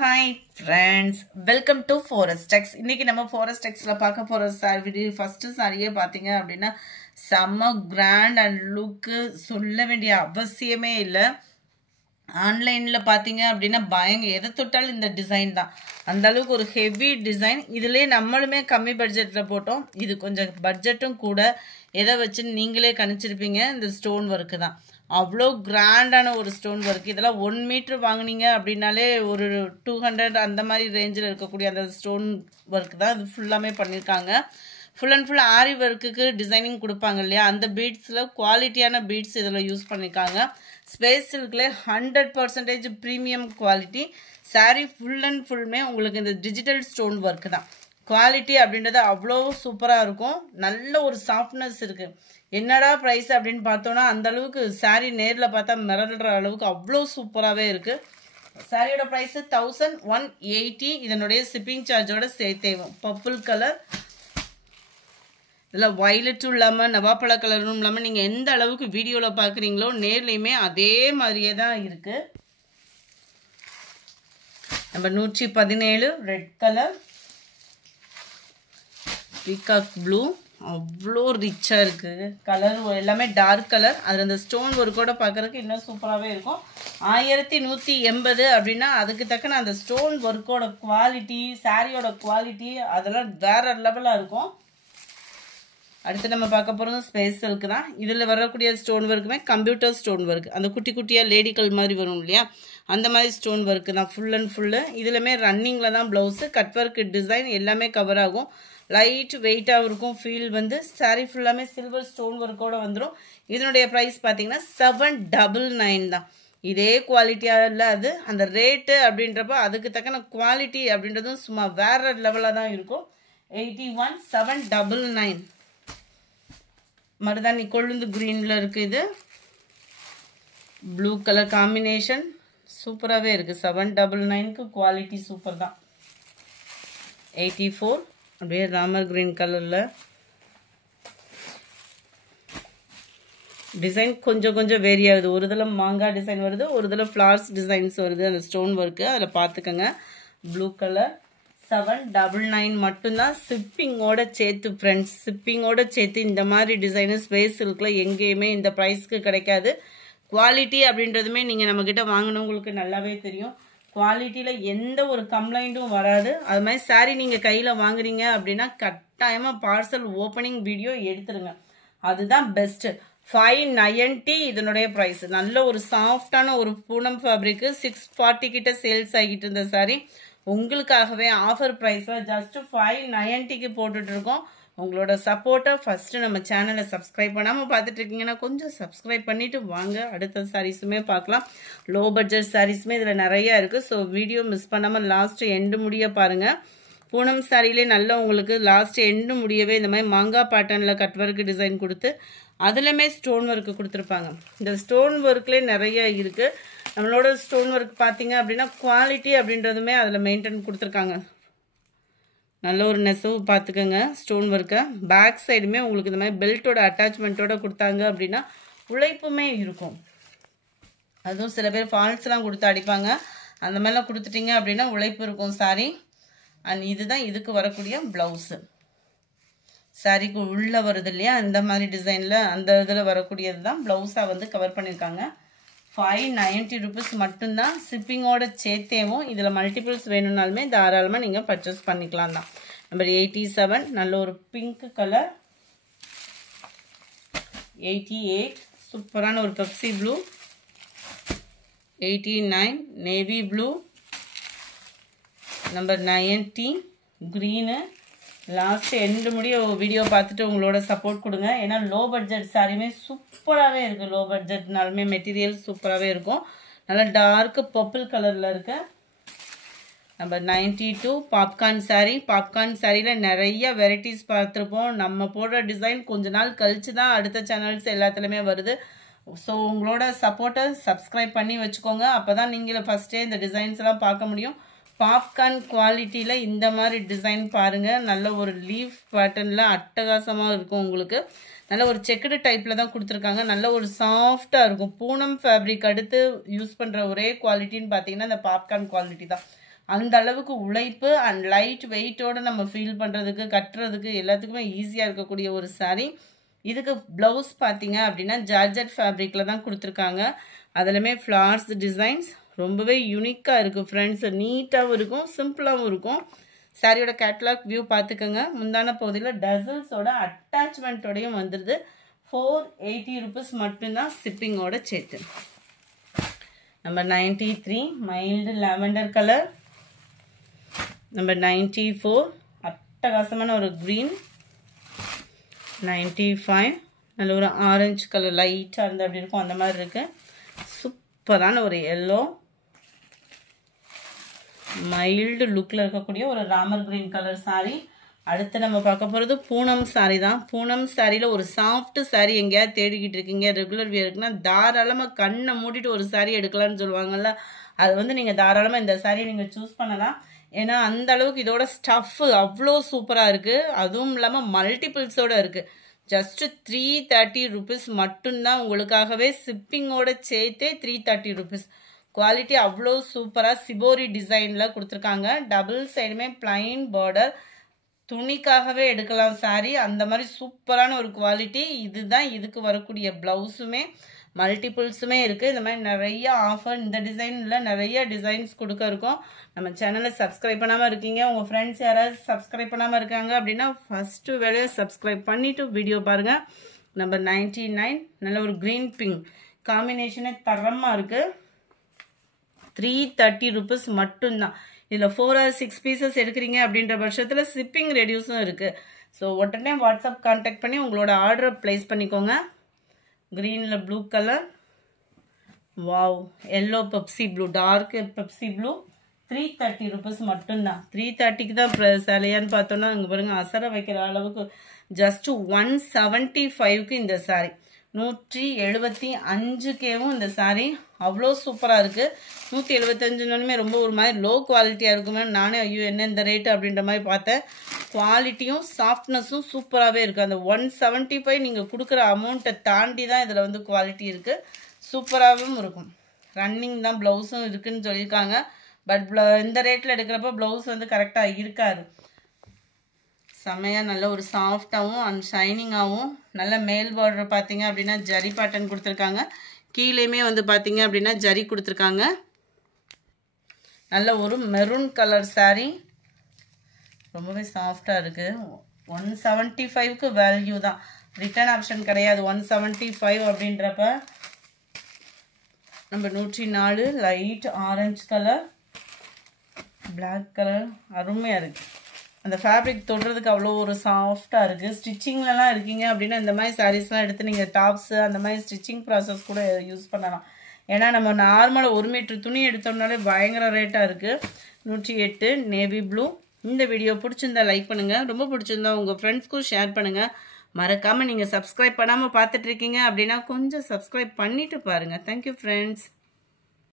Hi friends, welcome to Forest Tex. இன்னைக்கு நம்ம Forest Texல பார்க்க போற saree first சாரியே பாத்தீங்க அப்படினா செம்ம கிராண்ட் அண்ட் லுக் சொல்ல வேண்டிய அவசியமே இல்ல. ஆன்லைன்ல பாத்தீங்க அப்படினா பயங்க எதை தொட்டாலும் இந்த டிசைன் தான். அந்த அளவுக்கு ஒரு ஹெவி டிசைன். இதுலயே நம்மளுமே கம்மி பட்ஜெட்ல போட்டோம். இது கொஞ்சம் பட்ஜெட்டும் கூட. எதை வச்சு நீங்களே கணிச்சிருப்பீங்க இந்த ஸ்டோன் வர்க் தான். அவ்வளோ கிராண்டான ஒரு ஸ்டோன் ஒர்க். இதெல்லாம் 1 மீட்டர் வாங்கினீங்க அப்படின்னாலே ஒரு 200 அந்த மாதிரி ரேஞ்சில் இருக்கக்கூடிய அந்த ஸ்டோன் ஒர்க் தான் இது ஃபுல்லாமே பண்ணியிருக்காங்க. ஃபுல் அண்ட் ஃபுல் ஆரி ஒர்க்குக்கு டிசைனிங் கொடுப்பாங்க இல்லையா, அந்த பீட்ஸில் குவாலிட்டியான பீட்ஸ் இதில் யூஸ் பண்ணியிருக்காங்க. ஸ்பேஸ் சில்க்லேயே 100% premium quality. Saree full and ஃபுல்லுமே உங்களுக்கு இந்த டிஜிட்டல் ஸ்டோன் ஒர்க் தான். குவாலிட்டி அப்படின்றது அவ்வளோ சூப்பராக இருக்கும். நல்ல ஒரு சாஃப்ட்னஸ் இருக்குது. என்னடா ப்ரைஸ் அப்படின்னு பார்த்தோன்னா அந்த அளவுக்கு சாரீ நேரில் பார்த்தா மிரள்ற அளவுக்கு அவ்வளோ சூப்பராகவே இருக்குது. சாரியோட ப்ரைஸ் 1180. இதனுடைய ஷிப்பிங் சார்ஜோட சேர்த்தேவும். பர்பிள் கலர், இதில் வயலட்டும் இல்லாமல் நவாப்பழ கலரும் இல்லாமல் நீங்கள் எந்த அளவுக்கு வீடியோவில் பார்க்குறீங்களோ நேர்லேயுமே அதே மாதிரியே தான் இருக்குது. Number 117 red colour, peacock blue. அவ்வளோ ரிச்சாக இருக்குது. கலர் எல்லாமே டார்க் கலர். அதில் அந்த ஸ்டோன் ஒர்க்கோட பார்க்குறதுக்கு இன்னும் சூப்பராகவே இருக்கும். 1180 அப்படின்னா அதுக்கு தக்கன அந்த ஸ்டோன் ஒர்க்கோட குவாலிட்டி, சாரியோட குவாலிட்டி அதெல்லாம் வேற லெவலாக இருக்கும். அடுத்து நம்ம பார்க்க போகிறது ஸ்பேஸ் சில்க் தான். இதில் வரக்கூடிய ஸ்டோன் ஒர்க்குமே கம்ப்யூட்டர் ஸ்டோன் ஒர்க். அந்த குட்டி குட்டியாக லேடிகள் மாதிரி வரும் இல்லையா, அந்த மாதிரி ஸ்டோன் ஒர்க்கு தான் ஃபுல் அண்ட் ஃபுல்லு. இதுலையுமே ரன்னிங்கில் தான் ப்ளவுஸு. கட் ஒர்க் டிசைன் எல்லாமே கவர் ஆகும். லைட் வெயிட்டாகவும் இருக்கும். ஃபீல் வந்து சாரீ ஃபுல்லாமே சில்வர் ஸ்டோன் ஒர்க்கோடு வந்துடும். இதனுடைய ப்ரைஸ் பார்த்தீங்கன்னா 799 தான். இதே குவாலிட்டியாக இல்லை அது. அந்த ரேட்டு அப்படின்றப்ப அதுக்கு தக்கன குவாலிட்டி அப்படின்றதும் சும்மா வேற லெவலாக தான் இருக்கும். 81,799. மருதாணி கொழுந்து க்ரீனில் இருக்குது. இது ப்ளூ கலர் காம்பினேஷன் சூப்பராகவே இருக்குது. 799க்கு குவாலிட்டி சூப்பர் தான். 84 அப்படியே ராமர் கிரீன் கலரில். டிசைன் கொஞ்சம் கொஞ்சம் வேரி ஆகுது. ஒரு இதில் மாங்காய் டிசைன் வருது, ஒரு இதில் ஃப்ளார்ஸ் டிசைன்ஸ் வருது. அந்த ஸ்டோன் ஒர்க்கு அதில் பார்த்துக்கோங்க. ப்ளூ கலர் 799 மட்டும்தான். ஷிப்பிங்கோட சேர்த்து ஃப்ரெண்ட்ஸ், ஷிப்பிங்கோட சேர்த்து இந்த மாதிரி டிசைனு ஸ்பேஸ் சில்கில் எங்கேயுமே இந்த ப்ரைஸ்க்கு கிடைக்காது. குவாலிட்டி அப்படின்றதுமே நீங்கள் நம்மக்கிட்ட வாங்கினவங்களுக்கு நல்லாவே தெரியும். குவாலிட்டியில் எந்த ஒரு கம்ப்ளைண்ட்டும் வராது. அது மாதிரி சாரீ நீங்கள் கையில் வாங்குறீங்க அப்படின்னா கட்டாயமாக பார்சல் ஓப்பனிங் வீடியோ எடுத்துருங்க. அதுதான் பெஸ்ட்டு. 590 இதனுடைய ப்ரைஸ். நல்ல ஒரு சாஃப்டான ஒரு பூனம் ஃபேப்ரிக்கு 640 கிட்ட சேல்ஸ் ஆகிட்டு இருந்த சாரீ உங்களுக்காகவே ஆஃபர் ப்ரைஸில் ஜஸ்ட் 590க்கு போட்டுட்ருக்கோம். உங்களோட சப்போர்ட்டை ஃபஸ்ட்டு நம்ம சேனலை சப்ஸ்கிரைப் பண்ணாமல் பார்த்துட்டு இருக்கீங்கன்னா கொஞ்சம் சப்ஸ்கிரைப் பண்ணிவிட்டு வாங்க. அடுத்த சாரீஸுமே பார்க்கலாம். லோ பட்ஜெட் சாரீஸுமே இதில் நிறையா இருக்குது. ஸோ வீடியோ மிஸ் பண்ணாமல் லாஸ்ட்டு எண்டு முடிய பாருங்கள். பூனம் சாரிலே நல்லா உங்களுக்கு லாஸ்ட்டு எண்டு முடியவே இந்த மாதிரி மாங்காய் பேட்டர்னில் கட் ஒர்க்கு டிசைன் கொடுத்து அதுலேயுமே ஸ்டோன் ஒர்க்கு கொடுத்துருப்பாங்க. இந்த ஸ்டோன் ஒர்க்லேயே நிறைய இருக்குது. நம்மளோட ஸ்டோன் ஒர்க் பார்த்தீங்க அப்படின்னா குவாலிட்டி அப்படின்றதுமே அதில் மெயின்டைன் கொடுத்துருக்காங்க. நல்ல ஒரு நெசவு பார்த்துக்கோங்க ஸ்டோன் ஒர்க்கை. பேக் சைடுமே உங்களுக்கு இந்த மாதிரி பெல்ட்டோட அட்டாச்மெண்ட்டோட கொடுத்தாங்க அப்படின்னா உழைப்புமே இருக்கும். அதுவும் சில பேர் ஃபால்ஸ்லாம் கொடுத்து அடிப்பாங்க. அந்த மாதிரிலாம் கொடுத்துட்டிங்க அப்படின்னா உழைப்பு இருக்கும் சாரி. அண்ட் இதுதான் இதுக்கு வரக்கூடிய ப்ளவுஸு. சாரிக்கு உள்ளே வருது இல்லையா அந்த மாதிரி டிசைனில் அந்த இதில் வரக்கூடியது தான் ப்ளவுஸாக வந்து கவர் பண்ணியிருக்காங்க. 590 ருபீஸ் மட்டும்தான். ஷிப்பிங்கோட சேர்த்தேவும். இதில் மல்டிபிள்ஸ் வேணும்னாலுமே தாராளமாக நீங்கள் பர்ச்சேஸ் பண்ணிக்கலாம் தான். நம்பர் 87 நல்ல ஒரு பிங்க் கலர். 88 சூப்பரான ஒரு Pepsi blue. 89 navy blue. Number 90 green. Last end முடிய வீடியோ பார்த்துட்டு உங்களோட சப்போர்ட் கொடுங்க. ஏன்னா லோ பட்ஜெட் சாரியுமே சூப்பராகவே இருக்குது. லோ பட்ஜெட்னாலுமே மெட்டீரியல் சூப்பராகவே இருக்கும். நல்லா டார்க்கு பர்பிள் கலரில் இருக்கு. Number 92 popcorn sari. பாப்கார்ன் சாரியில் நிறைய வெரைட்டிஸ் பார்த்துருப்போம். நம்ம போடுற டிசைன் கொஞ்ச நாள் கழிச்சு தான் அடுத்த சேனல்ஸ் எல்லாத்துலேயுமே வருது. ஸோ உங்களோட சப்போர்ட்டை சப்ஸ்கிரைப் பண்ணி வச்சுக்கோங்க. அப்போ தான் நீங்கள் ஃபஸ்ட்டே இந்த டிசைன்ஸ்லாம் பார்க்க முடியும். பாப்கார்ன் குவாலிட்டியில் இந்த மாதிரி டிசைன் பாருங்கள். நல்ல ஒரு லீஃப் பேட்டர்னில் அட்டகாசமாக இருக்கும். உங்களுக்கு நல்ல ஒரு செக்குடு டைப்பில் தான் கொடுத்துருக்காங்க. நல்ல ஒரு சாஃப்டாக இருக்கும். பூனம் ஃபேப்ரிக் அடுத்து யூஸ் பண்ணுற ஒரே குவாலிட்டின்னு பார்த்தீங்கன்னா இந்த பாப்கார்ன் குவாலிட்டி தான். அந்த அளவுக்கு உழைப்பு அண்ட் லைட் வெயிட்டோட நம்ம ஃபீல் பண்ணுறதுக்கு கட்டுறதுக்கு எல்லாத்துக்குமே ஈஸியாக இருக்கக்கூடிய ஒரு saree. இதுக்கு ப்ளவுஸ் பார்த்தீங்க அப்படின்னா ஜார்ஜெட் ஃபேப்ரிக்கில் தான் கொடுத்துருக்காங்க. அதுலேயுமே ஃப்ளார்ஸ் டிசைன்ஸ் ரொம்பவே யூனிக்காக இருக்குது ஃப்ரெண்ட்ஸ். நீட்டாகவும் இருக்கும், சிம்பிளாகவும் இருக்கும். சாரியோட கேட்லாக் வியூ பார்த்துக்கோங்க. முந்தான பகுதியில் டசல்ஸோட அட்டாச்மெண்ட்டோடையும் வந்துடுது. 480 rupees மட்டும்தான் ஷிப்பிங்கோட சேர்த்து. Number 93 mild lavender colour. Number 94 அட்டகாசமான ஒரு க்ரீன். 95 நல்ல ஒரு ஆரஞ்சு கலர் லைட்டாக இருந்து அப்படி இருக்கும், அந்த மாதிரி இருக்கு. சூப்பரான ஒரு எல்லோ மைல்டு லுக்கில் இருக்கக்கூடிய ஒரு ராமர் கிரீன் கலர் saree. அடுத்து நம்ம பார்க்க போகிறது பூனம் saree தான். பூனம் சாரியில் ஒரு சாஃப்ட் saree எங்கேயாவது தேடிக்கிட்டு இருக்கீங்க ரெகுலர் வியருக்குன்னா தாராளமாக கண்ணை மூடிட்டு ஒரு saree எடுக்கலாம்னு சொல்லுவாங்கல்ல, அது வந்து நீங்கள் தாராளமாக இந்த saree நீங்கள் சூஸ் பண்ணலாம். ஏன்னா அந்த அளவுக்கு இதோட ஸ்டஃப் அவ்வளோ சூப்பராக இருக்குது. அதுவும் இல்லாமல் மல்டிபிள்ஸோடு இருக்குது. ஜஸ்ட் 330 rupees மட்டும்தான் உங்களுக்காகவே ஷிப்பிங்கோட சேர்த்தே 330 rupees. குவாலிட்டி அவ்வளோ சூப்பராக சிபோரி டிசைனில் கொடுத்துருக்காங்க. டபுள் சைடுமே பிளைன் பார்டர். துணிக்காகவே எடுக்கலாம் saree, அந்த மாதிரி சூப்பரான ஒரு குவாலிட்டி. இதுதான் இதுக்கு வரக்கூடிய ப்ளவுஸுமே மல்டிபிள்ஸுமே இருக்குது. இந்த மாதிரி நிறைய ஆஃபர் இந்த டிசைனில் நிறைய டிசைன்ஸ் கொடுக்க இருக்கும். நம்ம சேனலை சப்ஸ்கிரைப் பண்ணாமல் இருக்கீங்க, உங்கள் ஃப்ரெண்ட்ஸ் யாராவது சப்ஸ்கிரைப் பண்ணாமல் இருக்காங்க அப்படின்னா ஃபஸ்ட்டு வேலையை சப்ஸ்கிரைப் பண்ணிவிட்டு வீடியோ பாருங்கள். நம்பர் 99 நல்ல ஒரு க்ரீன் பிங்க் காம்பினேஷனே தரமாக இருக்குது. 330 rupees மட்டும்தான். இதில் 4 or 6 pieces எடுக்கிறீங்க அப்படின்ற பட்சத்தில் ஷிப்பிங் ரெடியூஸும் இருக்குது. ஸோ உடனே வாட்ஸ்அப் கான்டாக்ட் பண்ணி உங்களோட ஆர்டரை ப்ளேஸ் பண்ணிக்கோங்க. க்ரீனில் blue colour, wow yellow Pepsi blue, dark Pepsi blue. 330 rupees மட்டும்தான். 330க்கு தான் சிலையான்னு பார்த்தோன்னா அங்கே பாருங்கள் அசர வைக்கிற அளவுக்கு. ஜஸ்ட்டு 175க்கு இந்த saree. 175Kவும் இந்த saree அவ்வளோ சூப்பராக இருக்குது. 175னுமே ரொம்ப ஒரு மாதிரி லோ குவாலிட்டியாக இருக்குமே, நானே ஐயோ என்ன இந்த ரேட்டு அப்படின்ற மாதிரி பார்த்தேன். குவாலிட்டியும் சாஃப்ட்னஸும் சூப்பராகவே இருக்குது. அந்த 175 நீங்கள் கொடுக்குற அமௌண்ட்டை தாண்டி தான் இதில் வந்து குவாலிட்டி இருக்குது. சூப்பராகவும் இருக்கும். ரன்னிங் தான் ப்ளவுஸும் இருக்குதுன்னு சொல்லியிருக்காங்க. பட் இந்த ரேட்டில் எடுக்கிறப்ப ப்ளவுஸ் வந்து கரெக்டாக இருக்காது. செம்மையாக நல்ல ஒரு சாஃப்டாகவும் அண்ட் ஷைனிங்காகவும் நல்ல மேல் பார்டர் பார்த்தீங்க அப்படின்னா ஜரி பேட்டர்ன் கொடுத்துருக்காங்க. கீழேயுமே வந்து பார்த்தீங்க அப்படின்னா ஜரி கொடுத்துருக்காங்க. நல்ல ஒரு மெரூன் கலர் saree ரொம்பவே சாஃப்டாக இருக்குது. 175க்கு வேல்யூ தான், ரிட்டர்ன் ஆப்ஷன் கிடையாது. 175 அப்படின்றப்ப நம்ம 104 light orange colour, black colour அருமையாக இருக்குது. அந்த ஃபேப்ரிக் தொடுறதுக்கு அவ்வளோ ஒரு சாஃப்டாக இருக்குது. ஸ்டிச்சிங்லலாம் இருக்கீங்க அப்படின்னா இந்த மாதிரி சாரீஸ்லாம் எடுத்து நீங்கள் டாப்ஸு அந்த மாதிரி ஸ்டிச்சிங் ப்ராசஸ் கூட யூஸ் பண்ணலாம். ஏன்னா நம்ம நார்மலாக 1 மீட்டர் துணி எடுத்தோம்னாலே பயங்கர ரேட்டாக இருக்குது. 108 நேவி ப்ளூ. இந்த வீடியோ பிடிச்சிருந்தா லைக் பண்ணுங்கள், ரொம்ப பிடிச்சிருந்தா உங்கள் ஃப்ரெண்ட்ஸ்க்கும் ஷேர் பண்ணுங்கள். மறக்காமல் நீங்கள் சப்ஸ்கிரைப் பண்ணாமல் பார்த்துட்ருக்கீங்க அப்படின்னா கொஞ்சம் சப்ஸ்கிரைப் பண்ணிவிட்டு பாருங்கள். Thank you friends.